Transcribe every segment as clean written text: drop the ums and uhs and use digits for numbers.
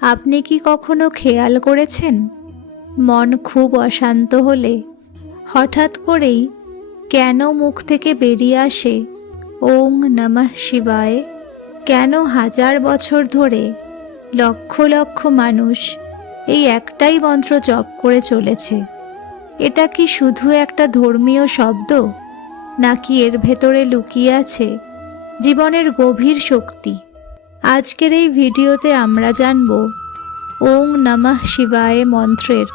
আপনি কি কখনো খেয়াল করেছেন, মন খুব অশান্ত হলে হঠাৎ করেই কেন মুখ থেকে বেরিয়ে আসে ওং নমঃ শিবায়? কেন হাজার বছর ধরে লক্ষ লক্ষ মানুষ এই একটাই মন্ত্র জপ করে চলেছে? এটা কি শুধু একটা ধর্মীয় শব্দ, নাকি এর ভেতরে লুকিয়ে আছে জীবনের গভীর শক্তি? আজকের এই ভিডিওতে আমরা জানব ওং নমঃ শিবায় মন্ত্রের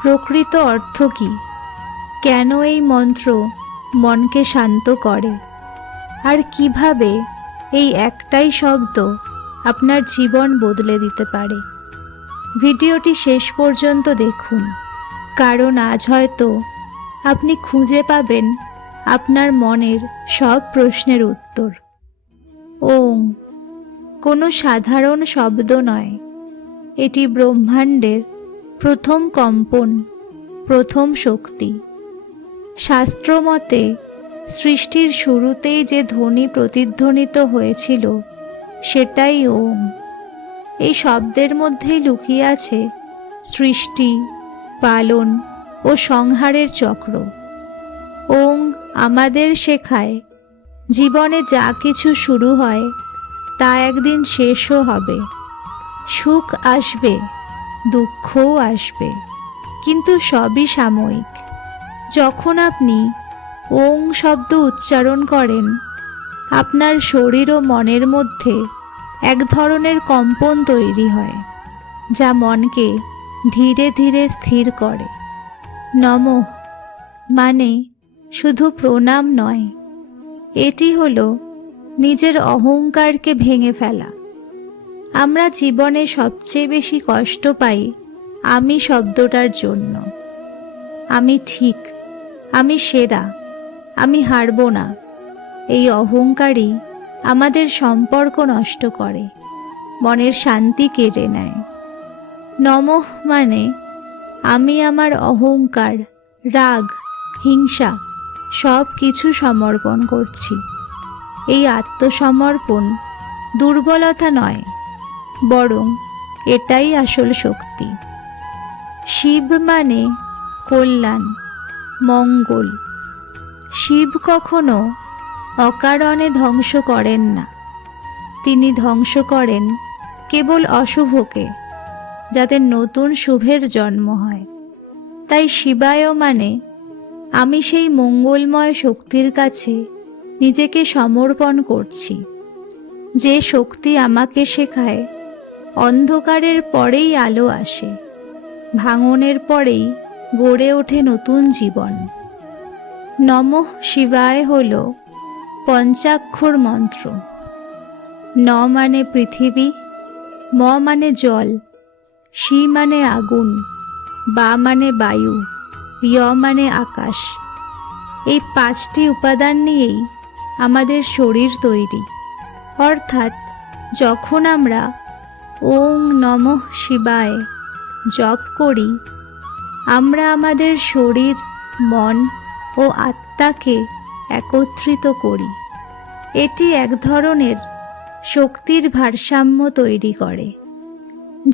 প্রকৃত অর্থ কী, কেন এই মন্ত্র মনকে শান্ত করে, আর কিভাবে এই একটাই শব্দ আপনার জীবন বদলে দিতে পারে। ভিডিওটি শেষ পর্যন্ত দেখুন, কারণ আজ হয়তো আপনি খুঁজে পাবেন আপনার মনের সব প্রশ্নের উত্তর। ওং কোনো সাধারণ শব্দ নয়, এটি ব্রহ্মাণ্ডের প্রথম কম্পন, প্রথম শক্তি। শাস্ত্রমতে সৃষ্টির শুরুতেই যে ধ্বনি প্রতিধ্বনিত হয়েছিল সেটাই ওং। এই শব্দের মধ্যেই লুকিয়ে আছে সৃষ্টি, পালন ও সংহারের চক্র। ওং আমাদের শেখায় জীবনে যা কিছু শুরু হয় তা একদিন শেষও হবে। সুখ আসবে, দুঃখও আসবে, কিন্তু সবই সাময়িক। যখন আপনি ওং শব্দ উচ্চারণ করেন, আপনার শরীর ও মনের মধ্যে এক ধরনের কম্পন তৈরি হয়, যা মনকে ধীরে ধীরে স্থির করে। নমঃ মানে শুধু প্রণাম নয়, এটি হলো নিজের অহংকারকে ভেঙে ফেলা। আমরা জীবনে সবচেয়ে বেশি কষ্ট পাই আমি শব্দটার জন্য। আমি ঠিক, আমি সেরা, আমি হারব না। এই অহংকারই আমাদের সম্পর্ক নষ্ট করে, মনের শান্তি কেড়ে নেয়। নমঃ মানে আমি আমার অহংকার, রাগ, হিংসা সব কিছু সমর্পণ করছি। এই আত্মসমর্পণ দুর্বলতা নয়, বরং এটাই আসল শক্তি। শিব মানে কল্যাণ, মঙ্গল। শিব কখনো অকারণে ধ্বংস করেন না, তিনি ধ্বংস করেন কেবল অশুভকে, যাতে নতুন শুভের জন্ম হয়। তাই শিবায় মানে আমি সেই মঙ্গলময় শক্তির কাছে নিজেকে সমর্পণ করছি, যে শক্তি আমাকে শেখায় অন্ধকারের পরেই আলো আসে, ভাঙনের পরেই গড়ে ওঠে নতুন জীবন। নমঃ শিবায় হল পঞ্চাক্ষর মন্ত্র। ন মানে পৃথিবী, ম মানে জল, শি মানে আগুন, বা মানে বায়ু, য় মানে আকাশ। এই 5টি উপাদান নিয়েই আমাদের শরীর তৈরি। অর্থাৎ যখন আমরা ওং নমঃ শিবায় জপ করি, আমরা আমাদের শরীর, মন ও আত্মাকে একত্রিত করি। এটি এক ধরনের শক্তির ভারসাম্য তৈরি করে।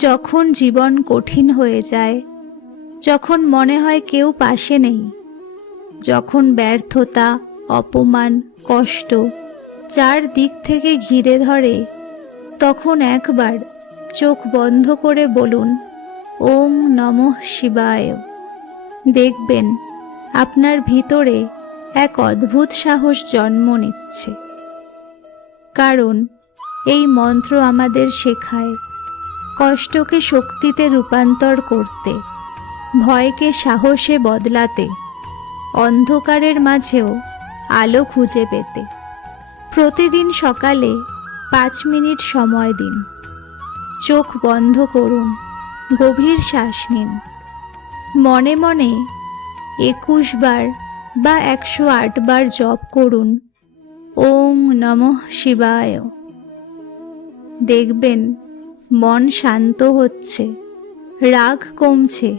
যখন জীবন কঠিন হয়ে যায়, যখন মনে হয় কেউ পাশে নেই, যখন ব্যর্থতা, অপমান, কষ্ট চারদিক থেকে ঘিরে ধরে, তখন একবার চোখ বন্ধ করে বলুন ওং নমঃ শিবায়। দেখবেন আপনার ভিতরে এক অদ্ভুত সাহস জন্ম নিচ্ছে। কারণ এই মন্ত্র আমাদের শেখায় কষ্টকে শক্তিতে রূপান্তর করতে, ভয়কে সাহসে বদলাতে, অন্ধকারের মাঝেও আলো খুঁজে পেতে। প্রতিদিন সকালে 5 মিনিট সময় দিন, চোখ বন্ধ করুন, গভীর শ্বাস নিন, মনে মনে 21 বার বা 108 বার জপ করুন ওং নমঃ শিবায়। দেখবেন মন শান্ত হচ্ছে, রাগ কমছে,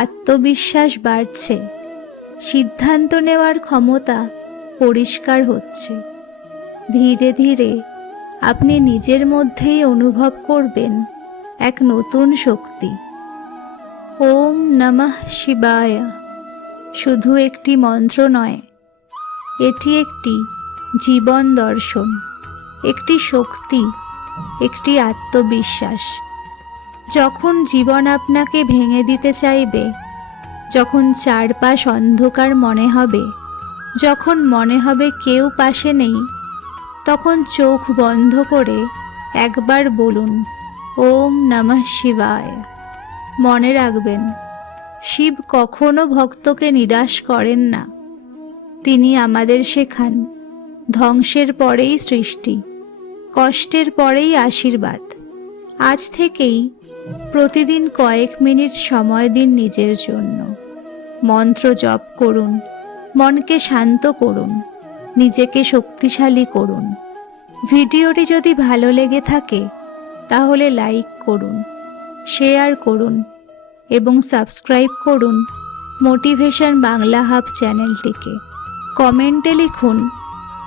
আত্মবিশ্বাস বাড়ছে, সিদ্ধান্ত নেওয়ার ক্ষমতা পরিষ্কার হচ্ছে। ধীরে ধীরে আপনি নিজের মধ্যেই অনুভব করবেন এক নতুন শক্তি। ওম নমঃ শিবায় শুধু একটি মন্ত্র নয়, এটি একটি জীবন দর্শন, একটি শক্তি, একটি আত্মবিশ্বাস। যখন জীবন আপনাকে ভেঙে দিতে চাইবে, যখন চারপাশ অন্ধকার মনে হবে, যখন মনে হবে কেউ পাশে নেই, তখন চোখ বন্ধ করে একবার বলুন ওম নমঃ শিবায়। মনে রাখবেন, শিব কখনো ভক্তকে নিরাশ করেন না। তিনি আমাদের শেখান, ধ্বংসের পরেই সৃষ্টি, কষ্টের পরেই আশীর্বাদ। আজ থেকেই প্রতিদিন কয়েক মিনিট সময় দিন নিজের জন্য। মন্ত্র জপ করুন, মনকে শান্ত করুন, নিজেকে শক্তিশালী করুন। ভিডিওটি যদি ভালো লেগে থাকে তাহলে লাইক করুন, শেয়ার করুন এবং সাবস্ক্রাইব করুন মোটিভেশন বাংলা হাব চ্যানেলটিকে। কমেন্টে লিখুন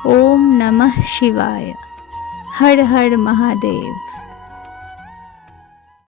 ওম নমঃ শিবায়। হর হর মহাদেব।